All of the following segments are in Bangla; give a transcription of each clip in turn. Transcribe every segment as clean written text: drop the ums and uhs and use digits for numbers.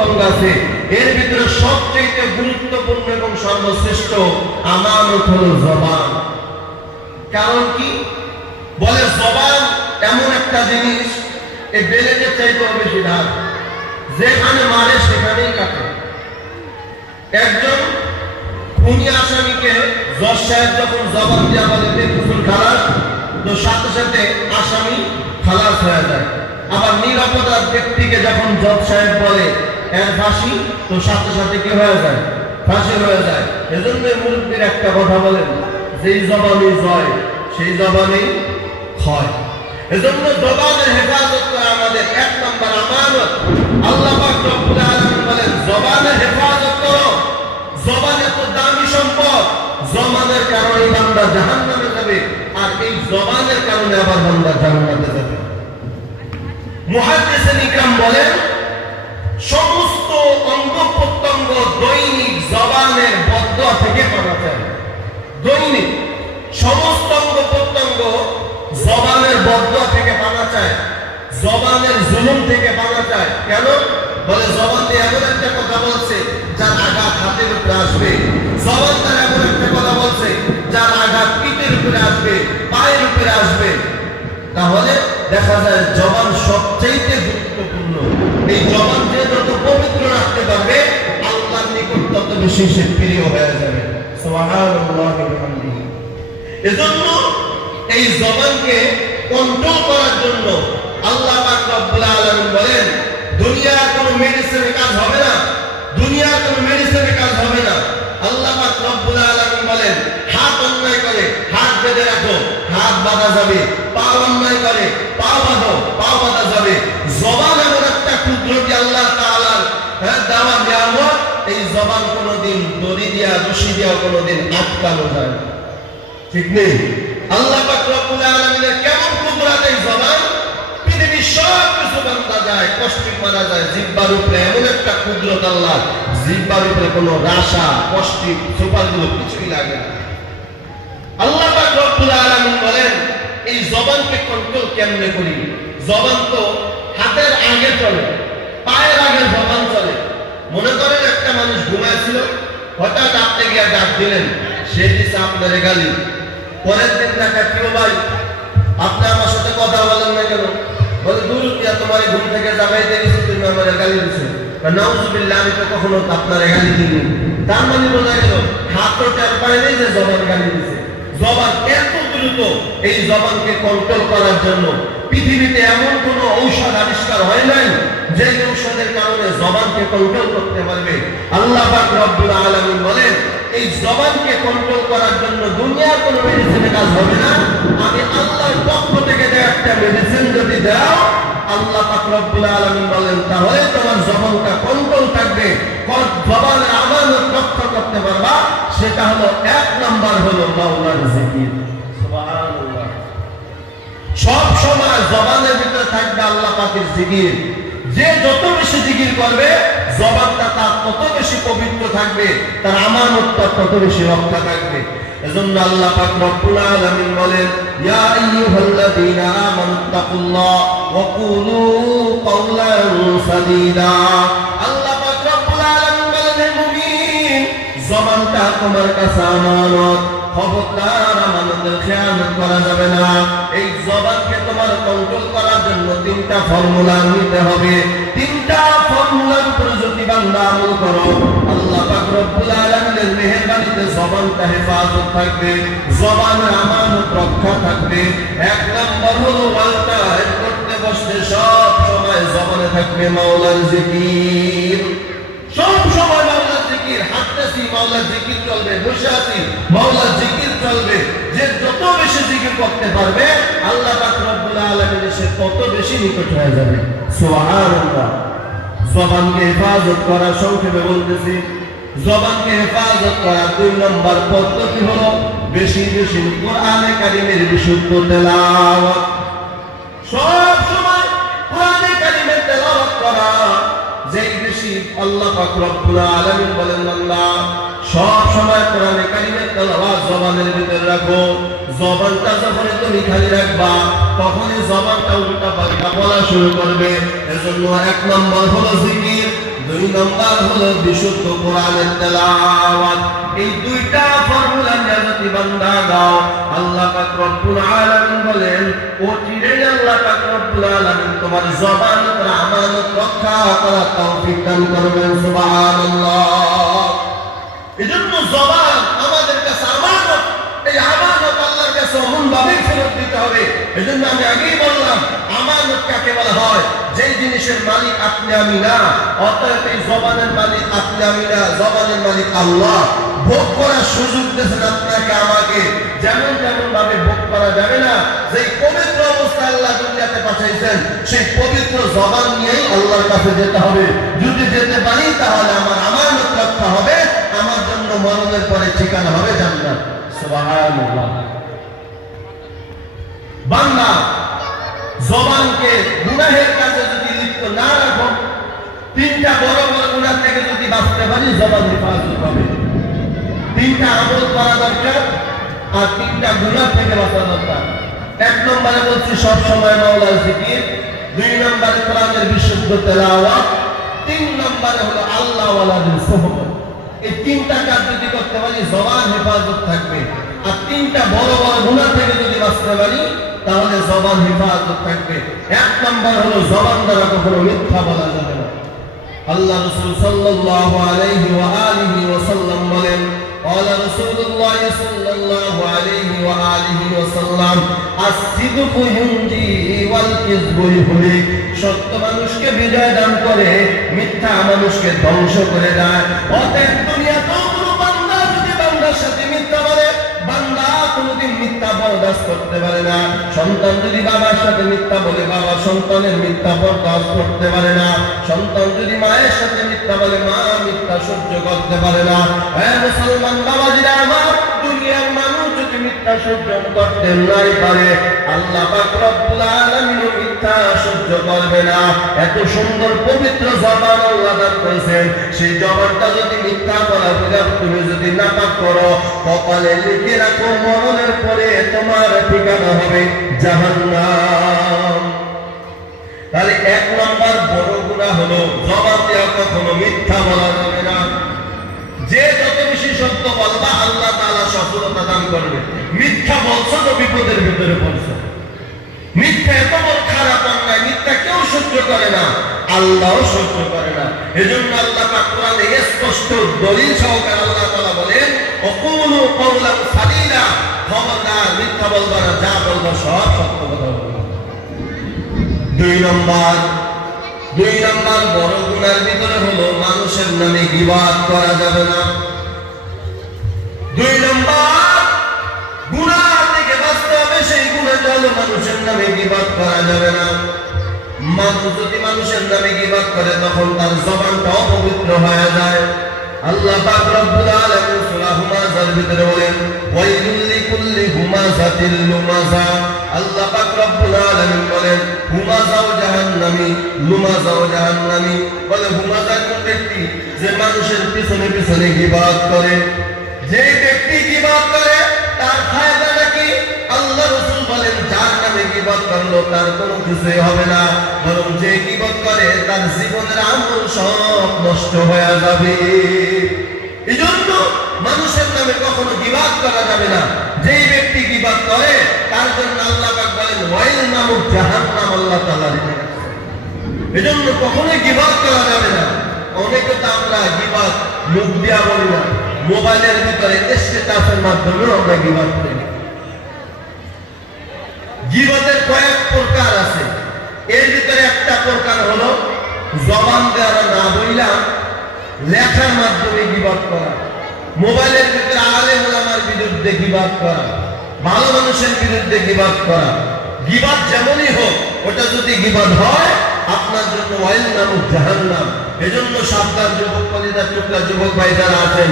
প্রত্যঙ্গ আছে, এর ভিতরে সবচেয়ে গুরুত্বপূর্ণ এবং সর্বশ্রেষ্ঠ আমানত হলো জবান। কারণ কি? বলে জবান এমন একটা জিনিস, এই বেলেটের চাইতেও বেশি ধার, যেখানে মারে সেখানেই কাটে। একজন খুনি আসামিকে জজ সাহেব যখন জবান দিয়া বলে বেকসুর খালাস, তো সাথে সাথে আসামি খালাস হয়ে যায়। আবার নিরাপরাধ ব্যক্তিকে যখন জজ সাহেব বলে এর ফাঁসি, তো সাথে সাথে কি হয়ে যায়? ফাঁসি হয়ে যায়। এজন্য মুরব্বীর একটা কথা বলেন, যেই জবানে জয় সেই জবানেই ক্ষয়। এজন্য জবানের হেফাজত করা আমাদের এক নম্বর আমানত। আল্লাহ পাক রব্বুল আলামিন বলেন জবানের হেফাজত করো। জবান এত দামি সম্পদ, জবানের কারণে বান্দা জাহান্নামে যাবে, আর এই জবানের কারণে আবার বান্দা জান্নাতে যাবে। মুহাদ্দিসিন ইকরাম বলেন সমস্ত অঙ্গ প্রত্যঙ্গ দৈনিক জবানের বদদুয়া থেকে পানা চায়। দৈনিক সমস্ত অঙ্গ প্রত্যঙ্গ জবানের বদদুয়া থেকে পানা চায়, জবানের জুলুম থেকে পানা চায়। কেন? বলে জবান দিয়ে এমন একটা কথা বলছে যার আঘাত হাতের উপরে আসবে, জবান তার এমন একটা কথা বলছে যার আঘাত পিঠের উপরে আসবে, পায়ের উপরে আসবে। তাহলে দেখা যায় জবান সবচেয়ে গুরুত্বপূর্ণ। এই জবান যে যত পবিত্র রাখতে পারবে, আল্লাহর নিকট তত বেশি সে প্রিয় হয়ে যাবে। সুবহানাল্লাহি ওয়া বিহামদিহি। এজন্য এই জবানকে কন্ট্রোল করার জন্য আল্লাহ পাক রব্বুল আলামিন বলেন দুনিয়ার কোনো মেডিসিনে কাজ হবে না, দুনিয়ার কোনো মেডিসিনে কাজ হবে না। আল্লাহ পাক রব্বুল আলামিন বলেন হাত অন্যায় করে হাত বেঁধে রাখো, হাত বাঁধা যাবে। পা অন্যায় করে পা বাঁধো, পা বাঁধা যাবে। জবান এমন একটা কুদরতি আল্লাহ তাআলার দেওয়া নিয়ামত, এই জবান কোনোদিন দড়ি দিয়া রশি দিয়া কোনোদিন আটকানো যায় না। ঠিক নেই? আল্লাহ পাক রব্বুল আলামিনের কেমন কুদরত এই জবান! পৃথিবীর সব কিছু বান্দা যায়, কষ্টিক মারা যায়, জিহ্বার উপরে এমন একটা কুদরত আল্লাহ, জিহ্বার উপরে কোনো রাশা কষ্টিক সুপারগুলো কিছুই লাগে না। আল্লাহ পাক রব্বুল আলামিন বলেন এই জবানকে কন্ট্রোল কেমনে করি? জবান তো হাতের আগে চলে, পায়ের আগে জবান চলে। মনে করেন একটা মানুষ ঘুমাইছিল, হঠাৎ আপনি গিয়ে ডাক দিলেন, সে দিছে আপনার গালি। পরের দিন দেখা কেউ ভাই আপনি আমার সাথে কথা বলেন না কেন? বলে দূর দিয়া তোমার ঘুম থেকে জাগাইতে গেছি, তুমি আমার গালি দিছো। নাউযুবিল্লাহ, আমি তো কখনো আপনার গালি দিইনি। তার মানে বোঝা গেল হাত তো টের পায় নাই যে জবান গালি দিছে। জবান এত দ্রুত, এই জবানকে কন্ট্রোল করার জন্য পৃথিবীতে এমন কোন ঔষধ আবিষ্কার হয় নাই যে ঔষধের কারণে জবানকে কন্ট্রোল করতে পারবে। আল্লাহ পাক রব্বুল আলামিন বলেন এই জবানকে কন্ট্রোল করার জন্য দুনিয়ার কোনো মেডিসিনে কাজ হবে না। আমি আল্লাহর পক্ষ থেকে যে একটা মেডিসিন যদি দাও, আল্লাহ পাক রব্বুল আলামিন বলেন তাহলে তোমার জবানটা কন্ট্রোল থাকবে, জবানের আমানত রক্ষা করতে পারবা। সেটা হলো এক নাম্বার হলো মাওলার জিকির। সুবহানাল্লাহ। সব সময় জবানের ভিতরে থাকবে আল্লাহ পাকের জিকির। যে যত বেশি জিকির করবে জবানটা তার তত বেশি পবিত্র থাকবে, তার আমানতটা তত বেশি রক্ষা থাকবে। এজন্য আল্লাহ পাক রব্বুল আলামিন বলেন ইয়া আইয়ুহাল্লাযীনা আমানুত্তাকুল্লাহ ওয়া কুলু কাওলান সাদীদা। আল্লাহ পাক রব্বুল আলামিন বলেন হে মুমিন, জবানটা তোমার কাছে আমানত, খবরদার আমানতের খেয়ানত করা যাবে না। এই জবানকে তোমার কন্ট্রোল করার জন্য তিনটা ফর্মুলা নিতে হবে। তিনটা ফর্মুলার উপর যদি বান্দা আমল করো, আল্লাহ পাক রব্বুল আলামিনের মেহেরবানিতে জবানটা হেফাজত থাকবে, জবানের আমানত রক্ষা থাকবে। এক নম্বর হলো ওয়ালটা করতে বসতে সব সময় জবানে থাকবে মাওলার জিকির। সব সময় মাওলার জিকির, হাঁটতেছি মাওলার জিকির চলবে, বসে আছি মাওলার জিকির চলবে। যে যত বেশি জিকির করতে পারবে আল্লাহ পাক রব্বুল আলামিনের সে তত বেশি নিকট হয়ে যাবে। সুবহানাল্লাহ। জবানকে হেফাজত করা, সংক্ষেপে বলতেছি, জবানকে হেফাজত করা 2 নম্বর পদ্ধতি হলো বেশি বেশি কোরআনে কারীমের বিশুদ্ধ তেলাওয়াত। সব সময় কোরআনে কারীমের তেলাওয়াত করা। যেই বেশি আল্লাহ পাক রব্বুল আলামিন বলেন আল্লাহ সব সময় কোরআনে কারীমের তেলাওয়াত জবানের ভিতরে রাখো। জবানটা যখন তুমি খালি রাখবা তখনই জবানটা উল্টা পাল্টা বলা শুরু করবে। এজন্য 1 নম্বর হলো জিকির, দুই নম্বর হলো বিশুদ্ধ কোরআনের তেলাওয়াত। এই দুইটা ফর্মুলা যদি বান্দা দাও, আল্লাহ পাক রব্বুল আলামিন বলেন ও চিরেন আল্লাহ পাক রব্বুল আলামিন তোমার জবান আমানত রক্ষা করার তৌফিক দান করবেন। সুবহানাল্লাহ। এজন্য জবান আমাদের কাছে আমানত, এই আমানত আল্লাহর কাছে অমূল্যভাবে ফেরত দিতে হবে। এজন্য আমি আগেই বললাম আমানত কাকে বলা হয়? যেই জিনিসের মালিক আপনি আমি না, অতএব এই জবানের মালিক আপনি আমি না, জবানের মালিক আল্লাহ। ভোগ করার সুযোগ দিয়েছেন আপনাকে আমাকে, যেমন তেমন ভাবে ভোগ করা যাবে না। যেই পবিত্র অবস্থা আল্লাহ দুনিয়াতে পাঠাইছেন সেই পবিত্র জবান নিয়েই আল্লাহর কাছে যেতে হবে। যদি যেতে পারি তাহলে আমার আমানত রক্ষা হবে, আমার জন্য মরণের পরে ঠিকানা হবে জান্নাত। সুবহানাল্লাহ। বান্দা জবানকে গুনাহের কাজে যদি লিপ্ত না রাখো, তিনটা বড় বড় গুনাহ থেকে যদি বাঁচতে পারি জবান হেফাজত হবে। তিনটা আমল করা দরকার আর তিনটা গুনাহ থেকে বাঁচা দরকার। এক নম্বরে বলছি সব সময় মাওলার জিকির, দুই নম্বরে কোরআনের বিশুদ্ধ তেলাওয়াত, তিন নম্বরে হলো আল্লাহ ওয়ালাদের সুহবত। এই তিনটা কাজ যদি করতে পারি জবান হেফাজত থাকবে। আর তিনটা বড় বড় গুনাহ থেকে যদি বাঁচতে পারি তাহলে জবান হেফাজত থাকবে। এক নম্বর হলো জবান দ্বারা কখনো মিথ্যা বলা যাবে না। আল্লাহ রাসূল সাল্লাল্লাহু আলাইহি ওয়া আলিহি ওয়াসাল্লাম বলেন, قال رسول الله صلى الله عليه وآله وسلم الصدق ينجي والكذب يهلك। সত্য মানুষকে বিজয় দান করে, মিথ্যা মানুষকে ধ্বংস করে দেয়। অতএব দুনিয়াতেও কোনো বান্দা যদি বান্দার সাথে মিথ্যা বলে, বান্দা কোনোদিন মিথ্যা বরদাস্ত করতে পারে না। সন্তান যদি বাবার সাথে মিথ্যা বলে, বাবা সন্তানের মিথ্যা বরদাস্ত করতে পারে না। সন্তান যদি মায়ের সাথে মিথ্যা বলে, মা মিথ্যা সহ্য করতে পারে না। হ্যাঁ মুসলমান বাবাজিরা আমার, দুনিয়ার মানুষ যদি মিথ্যা সহ্য করতে নাই পারে, আল্লাহ পাক রব্বুল আলামিন মিথ্যা সহ্য করবে না। এত সুন্দর পবিত্র জবান আল্লাহ দান করেছেন, সেই জবানটা যদি মিথ্যা বলা বলে তুমি যদি নাপাক করো, কপালে লিখে রাখো মরণের পরে তোমার ঠিকানা হবে জাহান্নাম। তাহলে এক নম্বর বড় গুনাহ হলো জবান দিয়ে কখনো মিথ্যা বলা যাবে না। যে যত বেশি সত্য বলবা আল্লাহ তাআলা সফলতা দান করবে। মিথ্যা বলছো তো বিপদের ভিতরে পড়ছো। মিথ্যা এত বড় খারাপ অন্যায়, মিথ্যা কেউ সহ্য করে না, আল্লাহও সহ্য করে না। এজন্য আল্লাহ পাক কোরআনে স্পষ্ট দলিল সহকারে আল্লাহ তাআলা বলেন, ওয়াকুলু কওলান সাদীদা, খবরদার মিথ্যা বলবা না, যা বলবা সব সত্য কথা বলবা। দুই নম্বর বড় গুনার ভিতরে হলো মানুষের নামে গীবত করা যাবে না। দুই নম্বর গুনাহ থেকে বাঁচতে হবে, সেই গুনাহটা হলো মানুষের নামে গীবত করা যাবে না। মানুষ যদি মানুষের নামে গীবত করে তখন তার জবানটা অপবিত্র হয়ে যায়। আল্লাহ পাক রব্বুল আলামিন সূরা হুমাযার ভিতরে বলেন, ওয়াইলুল লিকুল্লি হুমাযাতিল লুমাযা। আল্লাহ পাক রব্বুল আলামিন বলেন, হুমাযাও জাহান্নামী, লুমাযাও জাহান্নামী। বলে হুমাযা কোন ব্যক্তি? যে মানুষের পিছনে পিছনে গীবত করে। যে ব্যক্তি গীবত করে তার ফায়দাটা কি? আল্লাহ রাসূল বলেন, যার নামে গীবত করলো তার কোনো কিছুই হবে না, বরং যে গীবত করে তার জীবনের আমল সব নষ্ট হয়ে যাবে। এজন্য মানুষের নামে কখনো গীবত করা যাবে না। যেই ব্যক্তি গীবত করে তার জন্য আল্লাহ পাক বলেন, ওয়াইল নামক জাহান্নাম আল্লাহ তাআলা রেখে গেছেন। এজন্য কখনোই গীবত করা যাবে না। অনেকে তো আমরা গীবত মুখ দিয়া বলি না, মোবাইলের ভিতরে স্ট্যাটাসের মাধ্যমে আমরা গীবত করি। গীবতের কয়েক প্রকার আছে, এর ভিতরে একটা প্রকার হলো জবান দ্বারা না বইলা লেখার মাধ্যমে গীবত করা। মোবাইলের ভিতরে আলেম ওলামার বিরুদ্ধে গীবত করা, ভালো মানুষের বিরুদ্ধে গীবত করা। গীবত যেমনই হোক, ওটা যদি গীবত হয় আপনার জন্য ওয়াইল নামক জাহান্নাম। এজন্য সাবধান যুবক কলিজার টুকরা যুবক ভাই যারা আছেন,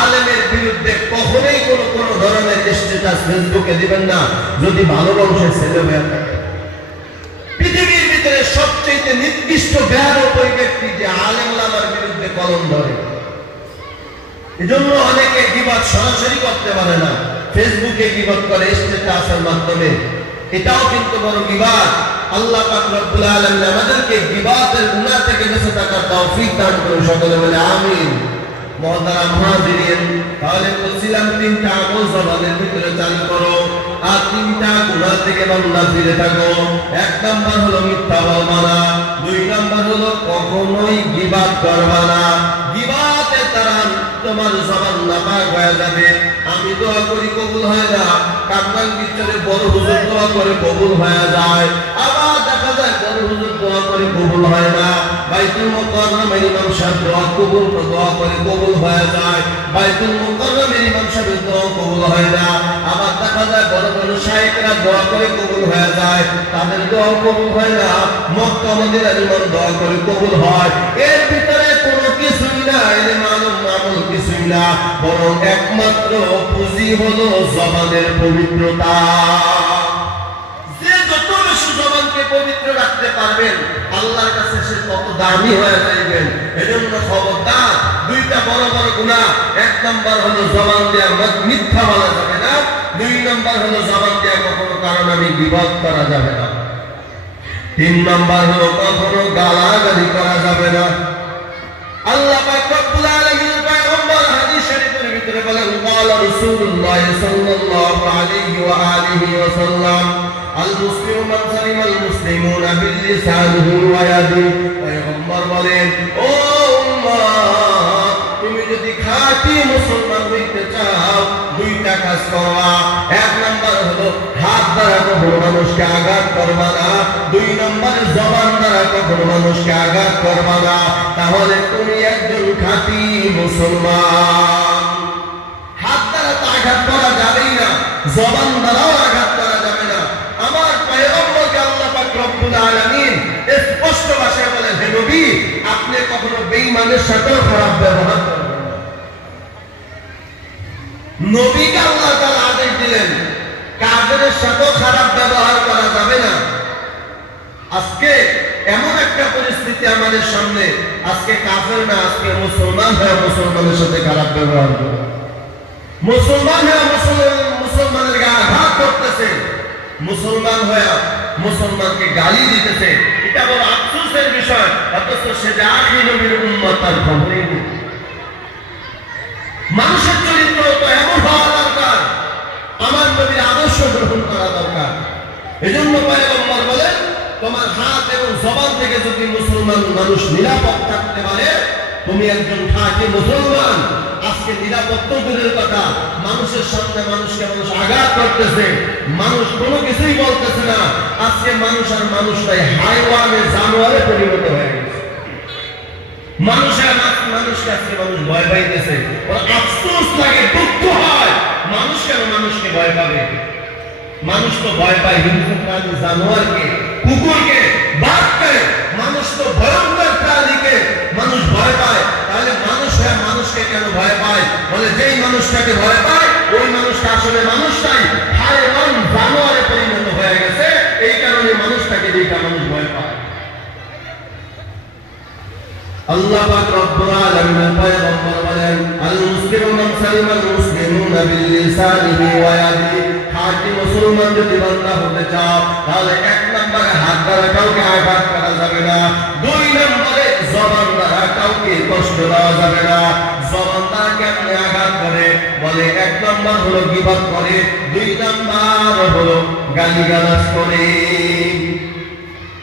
আলেমের বিরুদ্ধে কখনোই কোনো ধরনের স্ট্যাটাস ফেসবুকে দিবেন না যদি ভালো বংশের ছেলে হয়ে থাকে। পৃথিবীর ভিতরে সবচেয়ে নির্দিষ্ট বেয়াদব ওই ব্যক্তি যে আলেম ওলামার বিরুদ্ধে কলম ধরে। এজন্য অনেকে গীবত সরাসরি করতে পারে না, ফেসবুকে গীবত করে স্ট্যাটাসের মাধ্যমে। এটাও কিন্তু বড় গীবত। আল্লাহ পাক রব্বুল আলামিন আমাদেরকে গীবতের গুনাহ থেকে বেঁচে থাকার তৌফিক তৌফিক দান করুন, সকলে বলে আমিন। মহতারাম হাজিরিন, তাহলে বলছিলাম তিনটা আমল জবানের ভিতরে চালু করো আর তিনটা গুনাহ থেকে বান্দা ফিরে থাকো। এক নাম্বার হলো মিথ্যা বলবা না, দুই নাম্বার হলো কখনোই গীবাত করবা না। গীবাতের দ্বারা তোমার জবান নাপাক হয়ে যাবে। আমি দোয়া করি কবুল হয় না, কামরান পিছনে বড় হুজুর দোয়া করে কবুল হয়ে যায়, আবার দেখা যায় বড় হুজুর দোয়া করে কবুল হয় না। বাইতুল মুকাররমের ইমাম সাহেব দোয়া করে কবুল হয়ে যায়, বাইতুল মুকাররমের ইমাম সাহেবের দোয়া কবুল হয় না। আবার দেখা যায় বড় বড় শায়েখরা দোয়া করে কবুল হয়ে যায়, তাদের দোয়া কবুল হয় না। মক্কা মদিনার ইমাম দোয়া করে কবুল হয়। এর ভিতরে কোনো কিছুই না, এর মামুল কিছুই না, বরং একমাত্র পুঁজি হলো জবানের পবিত্রতা। যে যত বেশি জবানকে পবিত্র রাখতে পারবেন, আল্লাহর কাছে সে তত দামি হয়ে যাবেন। এজন্য খবরদার, দুইটা বড় বড় গুনাহ। এক নাম্বার হলো জবান দিয়ে মিথ্যা বলা যাবে না, দুই নাম্বার হলো জবান দিয়ে কখনো কারণ আমি গীবত করা যাবে না, তিন নাম্বার হলো কখনো গালাগালি করা যাবে না। আল্লাহ পাক রব্বুল আলামিন পয়গম্বর হাদিস শরীফের ভিতরে বলেন, ক্বালা রাসূলুল্লাহ সাল্লাল্লাহু আলাইহি ওয়া আলিহি ওয়াসাল্লাম, আল মুসলিমু মান সালিমাল মুসলিমুনা বিল লিসানিহি ওয়া ইয়াদিহি। পয়গম্বর বলেন, ও উম্মত, তুমি যদি খাঁটি মুসলমান হইতে চাও, দুইটা কাজ করবা। এক নাম্বার হলো হাত দ্বারা কখনো মানুষকে আঘাত করবা না, দুই নাম্বার জবান দ্বারা কখনো মানুষকে আঘাত করবা না। তাহলে তুমি একজন খাঁটি মুসলমান। হাত দ্বারা তো আঘাত করা যাবেই না, জবান দ্বারাও আঘাত করা যাবে না। আমার পয়গম্বরকে আল্লাহ পাক রব্বুল আলামিন স্পষ্ট ভাষায় বলেন, হে নবী, আপনি কখনো বেঈমানের সাথেও খারাপ ব্যবহার করবেন না। নবীকে আল্লাহ তাআলা আদেশ দিলেন, কাফেরের সাথেও খারাপ ব্যবহার করা যাবে না। আজকে এমন একটা পরিস্থিতি আমাদের সামনে, আজকে কাফের না, আজকে মুসলমান হয়ে মুসলমানের সাথে খারাপ ব্যবহার করে, মুসলমান হয়ে মুসলমানের গায়ে আঘাত করতেছে, মুসলমান হয়ে মুসলমানকে গালি দিতেছে। এটা বড় আফসোসের বিষয়। অথচ সে যে আখির নবীর উম্মত, তার খবরই নেই। মানুষের চরিত্র তো এমন হওয়া দরকার, আমার নবীর আদর্শ গ্রহণ করা দরকার। এজন্য পয়গম্বর বলেন, তোমার হাত এবং জবান থেকে যদি মুসলমান মানুষ নিরাপদ থাকতে পারে, তুমি একজন খাঁটি মুসলমান। আজকে নিরাপত্ত দূরের কথা, মানুষের সামনে মানুষকে মানুষ আঘাত করতেছে, মানুষ কোনো কিছুই বলতেছে না। আজকে মানুষ আর মানুষটাই হাইওয়ানে জানোয়ারে পরিণত হয়ে গেছে। মানুষের মানুষকে আজকে মানুষ ভয় পাইতেছে। ওর আফসোস লাগে, দুঃখ হয়, মানুষ কেন মানুষকে ভয় পাবে? মানুষ তো ভয় পায় হিংস্র প্রাণী, জানোয়ারকে, কুকুরকে, বাঘকে। মানুষ তো ভয়ঙ্কর প্রাণীকে মানুষ ভয় পায়। তাহলে মানুষ হয়ে মানুষকে কেন ভয় পায়? বলে যেই মানুষটাকে ভয় পায়, ওই মানুষটা আসলে মানুষটাই হায়ওয়ান, জানোয়ারে পরিণত হয়ে গেছে। এই কারণে মানুষটাকে যেটা মানুষ ভয় পায়। আল্লাহ পাক রব্বুল আলামিন পয়গম্বর বলেন, আল মুসলিমু মান সালিমাল মুসলিমুনা বিল লিসানিহি ওয়া ইয়াদিহি। খাঁটি মুসলমান যদি বান্দা হতে চাও, তাহলে এক নম্বরে হাত দ্বারা কাউকে আঘাত করা যাবে না, দুই নম্বরে জবান দ্বারা কাউকে কষ্ট দেওয়া যাবে না। জবান দ্বারা কেমনে আঘাত করে? বলে এক নম্বর হলো গীবত করে, দুই নম্বর হলো গালিগালাজ করে।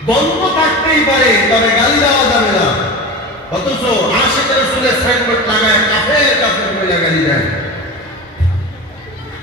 দ্বন্দ্ব থাকতেই পারে, তবে গালি দেওয়া যাবে না। অথচ আশিক রাসূলের সাইনবোর্ড লাগায় কাফের কাফের বলে গালি দেয়।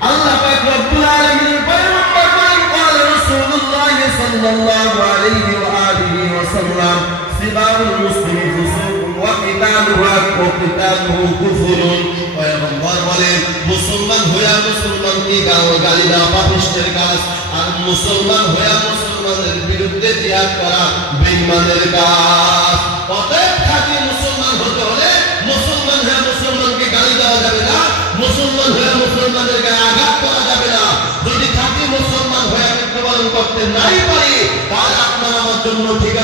আল্লাহ পাক রব্বুল আলামিন পয়গম্বর বলেন, ক্বালা রাসূলুল্লাহ সাল্লাল্লাহু আলাইহি ওয়া আলিহি ওয়াসাল্লাম, সিবাউল মুসলিমি ফুসুকুন ওয়া কিতালুহু কুফরুন। পয়গম্বর বলেন, মুসলমান হইয়া মুসলমানকে গালি দেওয়া পাপিষ্টের কাজ, আর মুসলমান হইয়া মুসলমানের বিরুদ্ধে জিহাদ করা বেঈমানের কাজ। অতএব খাঁটি মুসলমান হতে হলে মুসলমান হয়ে মুসলমানকে গালি দেওয়া যাবে না, মুসলমান হয়ে মুসলমানের গায়ে আঘাত করা যাবে না। যদি খাঁটি মুসলমান হয়ে মৃত্যুবরণ করতে নাই পারি, তাহলে আপনার আমার জন্য ঠিক